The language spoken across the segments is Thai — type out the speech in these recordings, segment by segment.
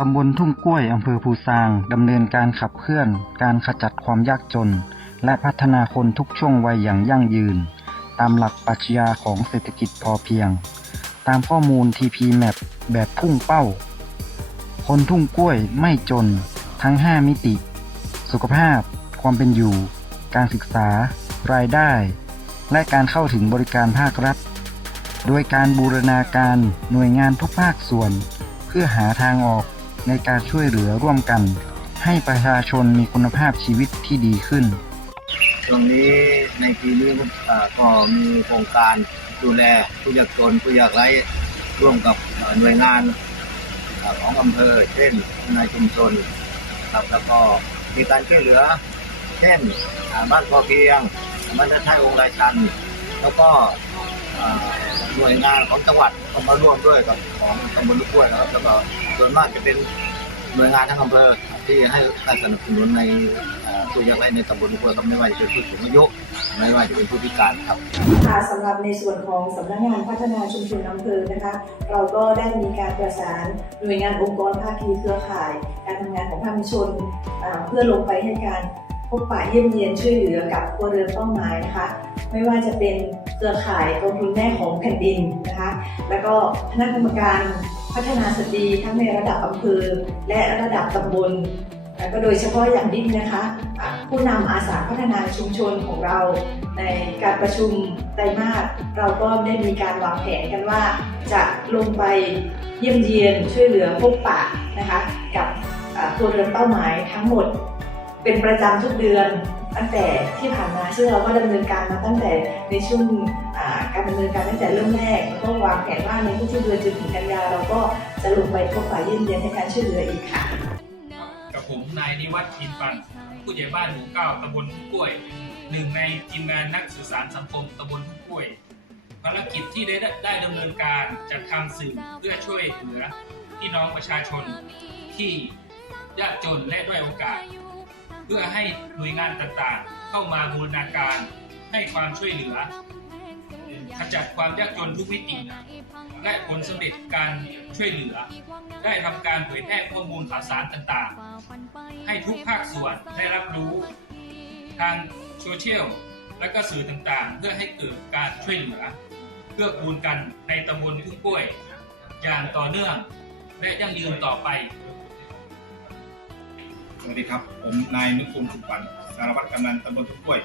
ตำบลทุ่งกล้วยอำเภอภูซางดำเนินการขับเคลื่อน การขจัดความยากจน และพัฒนาคนทุกช่วงวัยอย่างยั่งยืน ตามหลักปรัชญาของเศรษฐกิจพอเพียง ตามข้อมูล TP Map แบบพุ่งเป้า คนทุ่งกล้วยไม่จน ทั้ง 5 มิติ สุขภาพ ความเป็นอยู่ การศึกษา รายได้ และการเข้าถึงบริการภาครัฐ โดยการบูรณาการหน่วยงานทุกภาคส่วน เพื่อหาทางออก ในการช่วยเหลือร่วมกัน ให้ประชาชนมีคุณภาพชีวิตที่ดีขึ้น ตรงนี้ในปีนี้ก็มีโครงการดูแลผู้ยากจนผู้ยากไร้ร่วมกับหน่วยงานของอำเภอเช่นในายชุมชนครับแล้วก็มีการช่วยเหลือ เช่นบ้านพอเพียงบ้านท่าไทยองค์ราชัน แล้วก็ หน่วยงานของจังหวัดก็มาร่วมด้วยกับของตำบลลูกกล้วยนะครับแล้วก็ส่วนมากจะเป็นหน่วยงานทั้งอำเภอที่ให้การสนับสนุนในเอ่อผู้ยากไร้ในตำบลลูกกล้วยครับไม่ว่าจะเป็นผู้สูงอายุไม่ว่าจะเป็นผู้พิการครับค่ะสำหรับในส่วนของสำนักงานพัฒนาชุมชนอำเภอนะคะ เราก็ได้มีการประสานหน่วยงานองค์กรภาคีเครือข่าย การทำงานของภาคชนเพื่อลงไปให้การ พบปะเยี่ยมเยียนช่วยเหลือกับครัวเรือนเป้าหมายนะคะ ไม่ว่าจะเป็นเครือข่ายกองทุนแม่ของแผ่นดินนะคะ แล้วก็คณะกรรมการพัฒนาสตรีทั้งในระดับอำเภอและระดับตำบลแล้วก็โดยเฉพาะอย่างยิ่งนะคะผู้นำอาสาพัฒนาชุมชนของเรา ในการประชุมไตรมาสเราก็ได้มีการวางแผนกันว่า จะลงไปเยี่ยมเยียนช่วยเหลือพบปะนะคะ กับอ่าครัวเรือนเป้าหมายทั้งหมด เป็นประจำทุกเดือนตั้งแต่ที่ผ่านมาซึ่งเราก็ดำเนินการมาตั้งแต่ในช่วงการดำเนินการตั้งแต่เริ่มแรกแล้วก็วางแผนว่าในทุกเดือนจนถึงกันยาเราก็จะลงไปพบปะเยี่ยมเยียนให้การช่วยเหลืออีกค่ะกับผมนายนิวัฒน์อินปันผู้ใหญ่บ้านหมู่เก้าตำบลทุ่งกล้วยหนึ่งในทีมงานนักสื่อสารสังคมตำบลทุ่งกล้วยภารกิจที่ได้ได้ดำเนินการจัดทำสื่อเพื่อช่วยเหลือพี่น้องประชาชนที่ยากจนและด้อยโอกาส เพื่อให้หน่วยงานต่างๆ เข้ามาบูรณาการให้ความช่วยเหลือขจัดความยากจนทุกมิติและผลสำเร็จการช่วยเหลือ ได้ทำการเผยแพร่ข้อมูลข่าวสารต่างๆ ให้ทุกภาคส่วนได้รับรู้ ทางโซเชียลและก็สื่อต่างๆ เพื่อให้เกิดการช่วยเหลือเพื่อกูลกันในตำบลทุ่งกล้วย อย่างต่อเนื่องและยั่งยืนต่อไป สวัสดีครับ ผมนายนุพงศ์สุขปันสารวัตรกำนันตำบลทุ่งกล้วย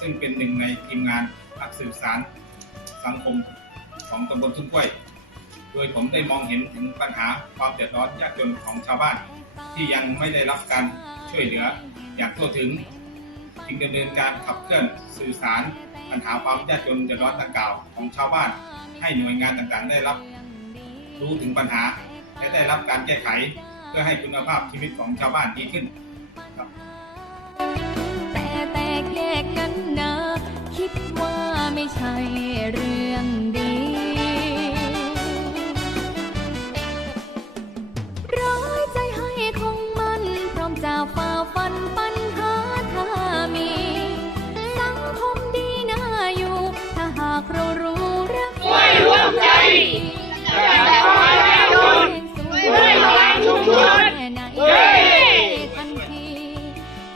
ซึ่งเป็นหนึ่งในทีมงานอักสื่อสารสังคมของตำบลทุ่งกล้วย โดยผมได้มองเห็นถึงปัญหาความเดือดร้อนยากจนของชาวบ้าน ที่ยังไม่ได้รับการช่วยเหลืออย่างทั่วถึง จึงดำเนินการขับเคลื่อนสื่อสารปัญหาความยากจนเดือดร้อนดังกล่าวของชาวบ้าน ให้หน่วยงานต่างๆ ได้รับ รู้ถึงปัญหาและได้รับการแก้ไข พื่อให้คุณภาพชีวิตของชาวบ้านดีขึ้นแต่แตกแยกกันนะคิดว่าไม่ใช่เรื่องดีร้อยใจให้คงมัน พร้อมจะฝ่าฟันปัญหาถ้ามี สังคมดีน่าอยู่ ถ้าหากเรารู้รักไม่ร่วมใจ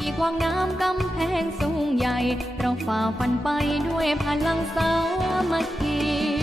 อีกวางน้ำกำแพงสูงใหญ่ เราฝ่าฟันไปด้วยพลังสามัคคี